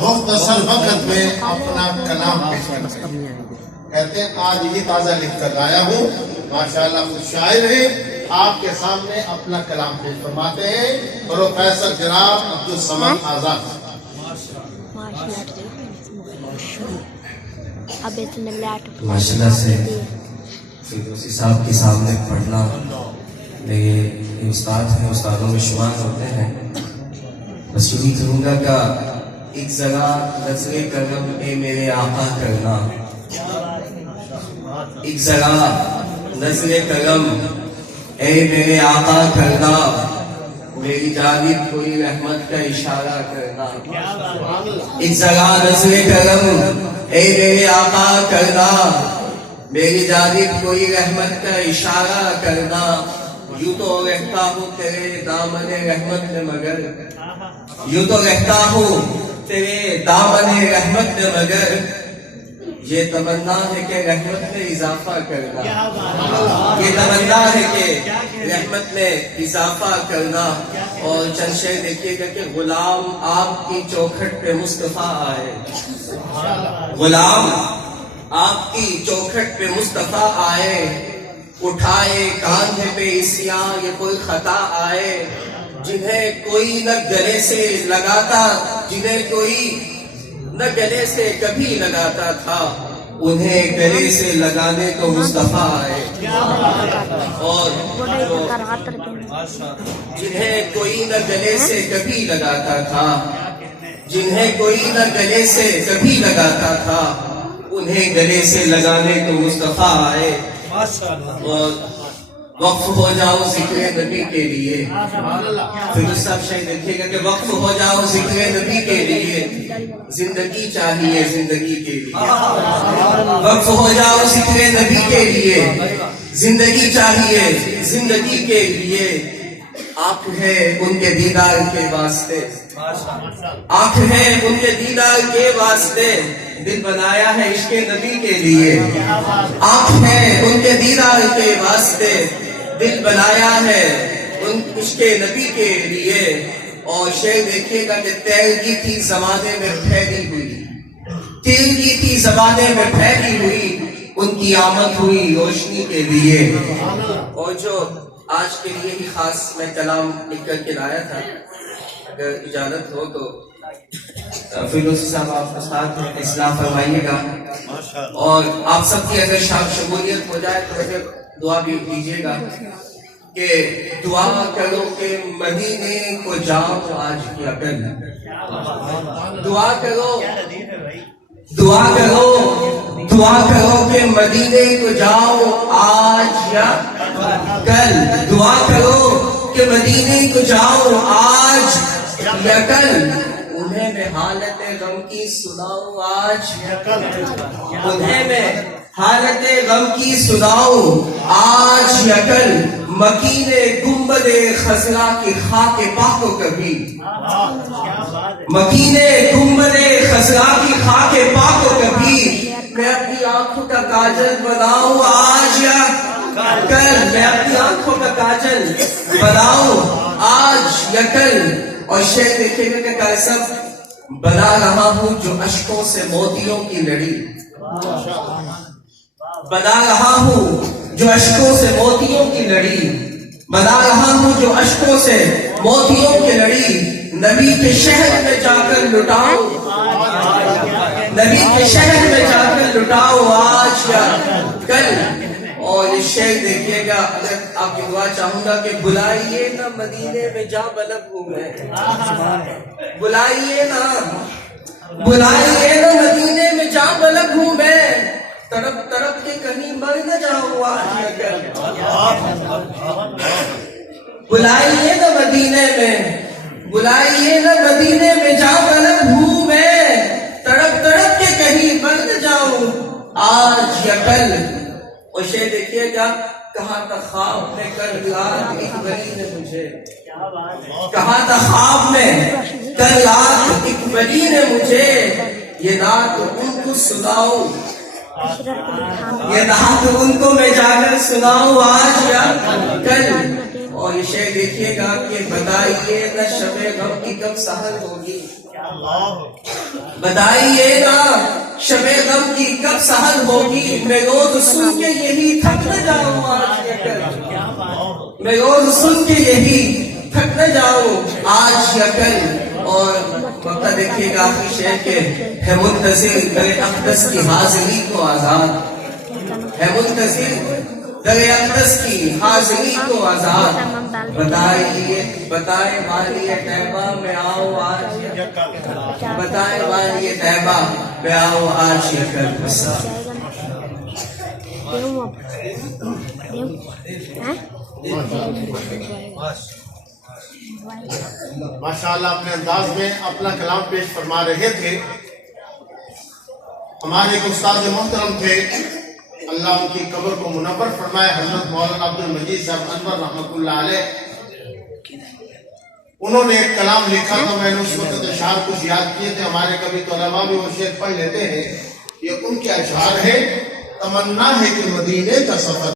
مختصر وقت میں اپنا کلام پیش کرتے ہیں. کہتے ہیں آج ہی تازہ لکھ کر لایا ہوں. ماشاءاللہ خود شاعر ہیں. آپ کے سامنے اپنا کلام پیش فرماتے ہیں پروفیسر جناب عبدالصمد آزاد. ماشاءاللہ سے فردوسی صاحب کے سامنے پڑھنا یہ استاد ہیں، استادوں میں شمار ہوتے ہیں. بس یوں ہی کروں گا کہ ایک ذرا نظر کرم اے میرے آقا کرنا، ایک ذرا نظر کرم اے میرے آقا کرنا، میری جانب کوئی رحمت کا اشارہ کرنا. ایک ذرا نظر کرم اے میرے آقا کرنا، میری جانب کوئی رحمت کا اشارہ کرنا. یوں تو رہتا ہوں تیرے دامن رحمت میں مگر، یوں تو رہتا ہوں تیرے دامن رحمت میں مگر، یہ تمنا ہے کہ رحمت میں اضافہ کرنا، یہ تمنا ہے کہ رحمت میں اضافہ کرنا. اور چند شعر دیکھیے گا کہ غلام آپ کی چوکھٹ پہ مصطفیٰ آئے، غلام آپ کی چوکھٹ پہ مصطفیٰ آئے، اٹھائے کاندھے پہ عصیاں یہ کوئی خطا آئے. جنہیں کوئی نہ گلے سے لگاتا، جنہیں کوئی نہ گلے سے کبھی لگاتا تھا، انہیں گلے سے لگانے کو مصطفیٰ آئے. اور جنہیں کوئی نہ گلے سے کبھی لگاتا تھا، جنہیں کوئی نہ گلے سے کبھی لگاتا تھا، انہیں گلے سے لگانے کو مصطفیٰ آئے. اور وقف ہو جاؤ ذکر نبی کے لیے. پھر سب شاید دیکھیے گا کہ وقف ہو جاؤ ذکر نبی کے لیے، زندگی چاہیے زندگی کے لیے. وقف ہو جاؤ ذکر نبی کے لیے، زندگی چاہیے زندگی کے لیے. آنکھ ہے ان کے دیدار کے واسطے، آنکھ ہے ان کے دیدار کے واسطے، دل بنایا ہے عشق نبی کے لیے. آنکھ ہے ان کے دیدار کے واسطے، دل بنایا ہے ان عشق نبی کے لیے. اور شعر دیکھیے گا کہ تیرگی تھی زمانے میں پھیلی ہوئی، تیرگی تھی زمانے میں پھیلی ہوئی، ان کی آمد ہوئی روشنی کے لیے. اور جو آج کے لیے ہی خاص میں کلام لکھ کر کے لایا تھا، اگر اجازت ہو تو فردوسی صاحب آپ کے ساتھ اصلاح فرمائیے گا. اور آپ سب کی اگر شمولیت ہو جائے تو اگر دعا بھی دیجیے گا کہ دعا کرو کہ مدینے کو جاؤ آج کی عقل. دعا کرو، دعا کرو، دعا کرو کہ مدینے کو جاؤ آج یا کل. دعا کرو کہ مدینے کو جاؤ آج یا کل. انہیں میں حالت غم کی سناؤں آج یا کل، انہیں میں حالت غم کی سناؤں آج یا کل. مکین گنبد خضرا کی خاک پاک کو کبھی، مکین گنبد خضرا کی خاک پاک کو کبھی، میں اپنی آنکھوں کا کاجل بناؤں آج یا کل، میں اپنی آنکھوں کا کاجل بناؤں آج یا کل. اور شعر دیکھیں گے کہ کیسب بنا رہا ہوں جو اشکوں سے موتیوں کی لڑی، بنا رہا ہوں جو اشکوں سے موتیوں کی لڑی، بنا رہا ہوں جو اشکوں سے موتیوں کی لڑی. نبی کے شہر میں جا کر لٹاؤ، نبی کے شہر میں جا کر لٹاؤ آج یا کل. اور یہ شعر دیکھیے گا، اگر آپ کی دعا چاہوں گا کہ بلائیے نہ مدینے میں جا بلب ہوں میں، بلائیے نہ، بلائیے نہ مدینے میں جا بلب ہوں میں، تڑپ تڑپ کے کہیں مر نہ جاؤں آج یا کل. بلائیے نہ مدینے میں، بلائیے نہ مدینے میں جا بلب ہوں میں، تڑپ تڑپ کے کہیں مر نہ جاؤں آج یا کل. اور شعر دیکھیے گا، کہا تھا خواب میں کل رات اقبالی نے مجھے، کہا تھا خواب میں کل رات اقبالی نے مجھے، یہ نعت ان کو سناؤ، یہ نعت ان کو میں جا کر سناؤں آج یا کل. اور یہ شعر دیکھیے گا کہ بتائیے نہ شب غم کی کب سحر ہوگی، بتائیے نا شب غم کی کب سحر ہوگی، میں روز سن کے یہی تھک نہ جاؤں آج یا کل، میں روز سن کے یہی تھک نہ جاؤں آج یا کل۔ اور وقت دیکھیے گا آخری شعر کے، ہے منتظر در اقدس کی حاضری کو آزاد، ہے منتظر در اقدس کی حاضری کو آزاد، بتائیے بتائے والی طیبہ میں آؤ آج یا کل، بتائے والی طیبہ میں آؤ آج یا کل۔ ماشاءاللہ اپنے انداز میں اپنا کلام پیش فرما رہے تھے۔ ہمارے ایک استاد محترم تھے، اللہ ان کی قبر کو منور فرمائے، حضرت مولانا عبد المجید صاحب انور رحمۃ اللہ علیہ۔ انہوں نے ایک کلام لکھا تھا، میں نے اس وقت اشعار کچھ یاد کیے تھے، ہمارے کبھی تو علماء بھی وہ شعر پڑھ لیتے ہیں۔ یہ ان کے اشعار ہے، تمنا ہے کہ مدینے کا سفر